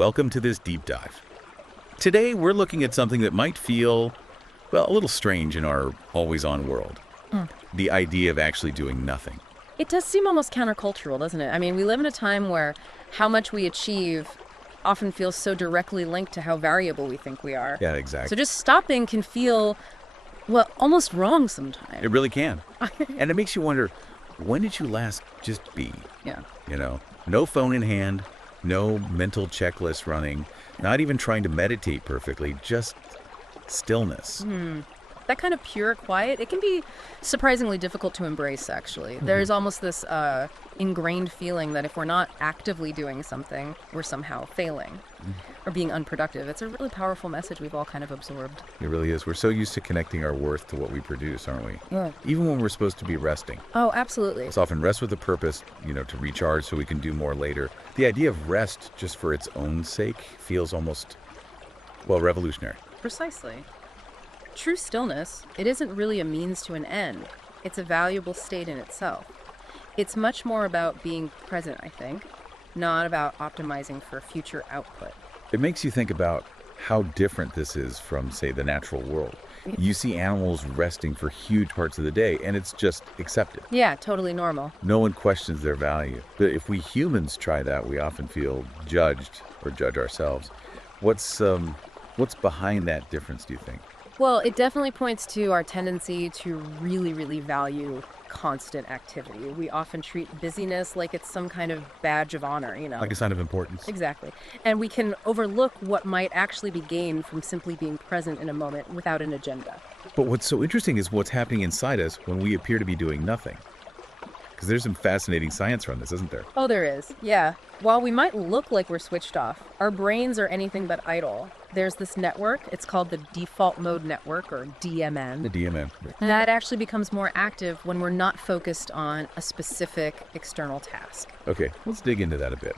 welcome to this deep dive. Today, we're looking at something that might feel, well, a little strange in our always-on world. The idea of actually doing nothing. It does seem almost countercultural, doesn't it? I mean, we live in a time where how much we achieve often feels so directly linked to how variable we think we are. Yeah, exactly. So just stopping can feel, well, almost wrong sometimes. It really can. And it makes you wonder, when did you last just be? Yeah. You know, no phone in hand, no mental checklist running, not even trying to meditate perfectly, just stillness. That kind of pure quiet, it can be surprisingly difficult to embrace, actually. There's almost this ingrained feeling that if we're not actively doing something, we're somehow failing or being unproductive. It's a really powerful message we've all kind of absorbed. It really is. We're so used to connecting our worth to what we produce, aren't we? Yeah. Even when we're supposed to be resting. Oh, absolutely. It's often rest with a purpose, to recharge so we can do more later. The idea of rest just for its own sake feels almost, revolutionary. Precisely. True stillness, it isn't really a means to an end. It's a valuable state in itself. It's much more about being present, I think, not about optimizing for future output. It makes you think about how different this is from, say, the natural world. You see animals resting for huge parts of the day, and it's just accepted. Yeah, totally normal. No one questions their value. But if we humans try that, we often feel judged or judge ourselves. What's behind that difference, do you think? Well, it definitely points to our tendency to really, really value constant activity. We often treat busyness like it's some kind of badge of honor, Like a sign of importance. Exactly. And we can overlook what might actually be gained from simply being present in a moment without an agenda. But what's so interesting is what's happening inside us when we appear to be doing nothing. Because there's some fascinating science around this, isn't there? Oh, there is. Yeah. While we might look like we're switched off, our brains are anything but idle. There's this network. It's called the default mode network, or DMN. The DMN. That actually becomes more active when we're not focused on a specific external task. Okay, let's dig into that a bit.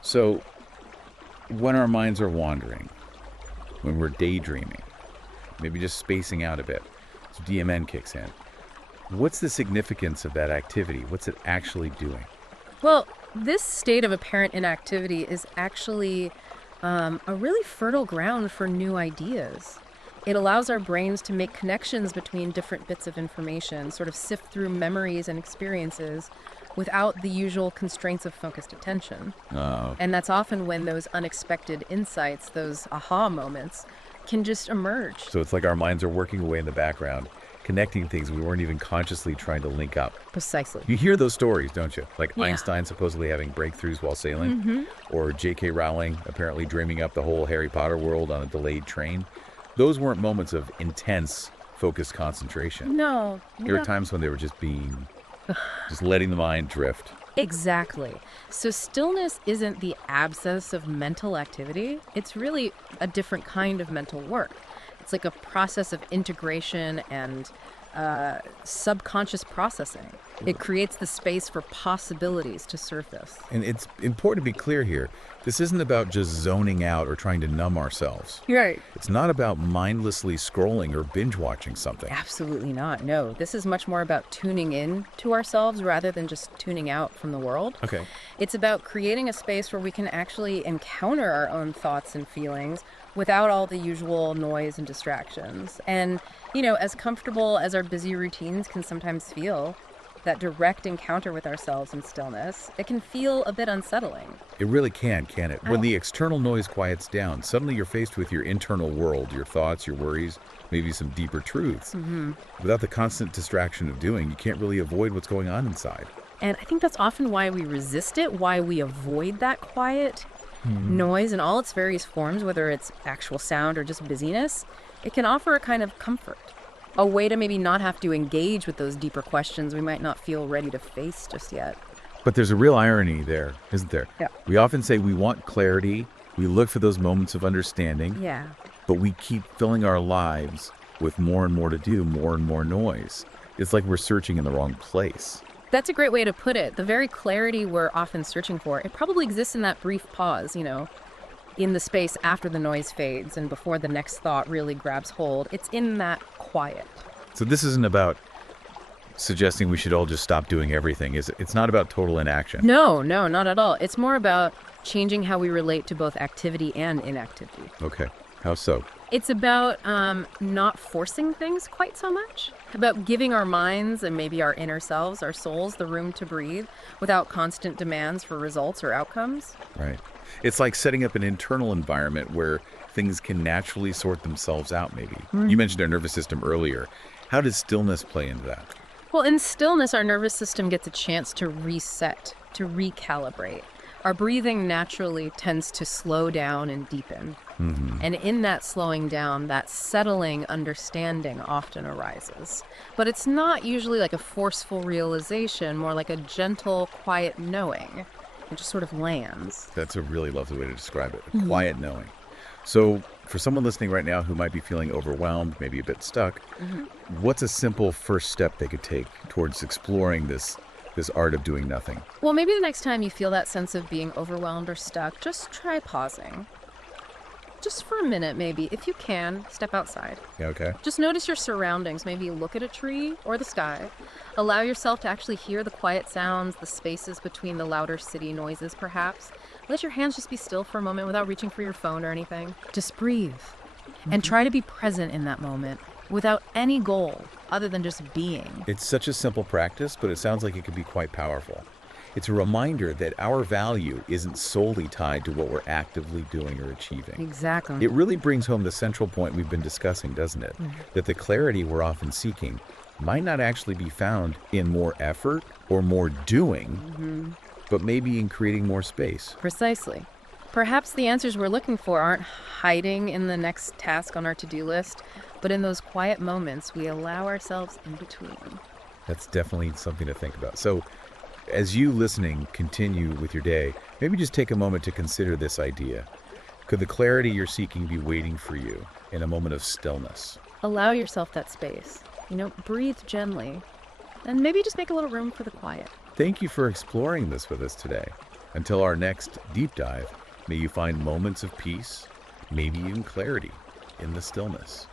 So, when our minds are wandering, when we're daydreaming, maybe just spacing out a bit, so DMN kicks in. What's the significance of that activity? What's it actually doing? Well, this state of apparent inactivity is actually a really fertile ground for new ideas. It allows our brains to make connections between different bits of information, sort of sift through memories and experiences without the usual constraints of focused attention. Oh. And that's often when those unexpected insights, those aha moments, can just emerge. So it's like our minds are working away in the background, connecting things we weren't even consciously trying to link up. Precisely. You hear those stories, don't you? Like Yeah. Einstein supposedly having breakthroughs while sailing, or J.K. Rowling apparently dreaming up the whole Harry Potter world on a delayed train. Those weren't moments of intense, focused concentration. No. There were times when they were just letting the mind drift. Exactly. So stillness isn't the absence of mental activity. It's really a different kind of mental work. It's like a process of integration and subconscious processing. It creates the space for possibilities to surface. And it's important to be clear here. This isn't about just zoning out or trying to numb ourselves. Right. It's not about mindlessly scrolling or binge watching something. Absolutely not. No, this is much more about tuning in to ourselves rather than just tuning out from the world. Okay. It's about creating a space where we can actually encounter our own thoughts and feelings without all the usual noise and distractions. And, as comfortable as our busy routines can sometimes feel, that direct encounter with ourselves in stillness, it can feel a bit unsettling. It really can't it? When the external noise quiets down, suddenly you're faced with your internal world, your thoughts, your worries, maybe some deeper truths. Without the constant distraction of doing, you can't really avoid what's going on inside. And I think that's often why we resist it, why we avoid that quiet noise in all its various forms, whether it's actual sound or just busyness. It can offer a kind of comfort, a way to maybe not have to engage with those deeper questions we might not feel ready to face just yet. But there's a real irony there, isn't there? Yeah. We often say we want clarity, we look for those moments of understanding, Yeah. but we keep filling our lives with more and more to do, more and more noise. It's like we're searching in the wrong place. That's a great way to put it. The very clarity we're often searching for, it probably exists in that brief pause, in the space after the noise fades and before the next thought really grabs hold. It's in that quiet. So this isn't about suggesting we should all just stop doing everything. It's not about total inaction. No, no, not at all. It's more about changing how we relate to both activity and inactivity. Okay. How so? It's about not forcing things quite so much, about giving our minds and maybe our inner selves, our souls, the room to breathe without constant demands for results or outcomes. Right. It's like setting up an internal environment where things can naturally sort themselves out, maybe. You mentioned our nervous system earlier. How does stillness play into that? Well, in stillness, our nervous system gets a chance to reset, to recalibrate. Our breathing naturally tends to slow down and deepen. And in that slowing down, that settling understanding often arises. But it's not usually like a forceful realization, more like a gentle, quiet knowing. It just sort of lands. That's a really lovely way to describe it. A quiet knowing. So for someone listening right now who might be feeling overwhelmed, maybe a bit stuck, what's a simple first step they could take towards exploring this art of doing nothing? Well, maybe the next time you feel that sense of being overwhelmed or stuck, just try pausing. Just for a minute, maybe. If you can, step outside. Yeah, okay. Just notice your surroundings. Maybe look at a tree or the sky. Allow yourself to actually hear the quiet sounds, the spaces between the louder city noises, perhaps. Let your hands just be still for a moment without reaching for your phone or anything. Just breathe. And try to be present in that moment without any goal other than just being. It's such a simple practice, but it sounds like it could be quite powerful. It's a reminder that our value isn't solely tied to what we're actively doing or achieving. Exactly. It really brings home the central point we've been discussing, doesn't it? That the clarity we're often seeking might not actually be found in more effort or more doing, but maybe in creating more space. Precisely. Perhaps the answers we're looking for aren't hiding in the next task on our to-do list, but in those quiet moments we allow ourselves in between. That's definitely something to think about. So as you listening continue with your day, maybe just take a moment to consider this idea. Could the clarity you're seeking be waiting for you in a moment of stillness? Allow yourself that space. Breathe gently. And maybe just make a little room for the quiet. Thank you for exploring this with us today. Until our next deep dive, may you find moments of peace, maybe even clarity, in the stillness.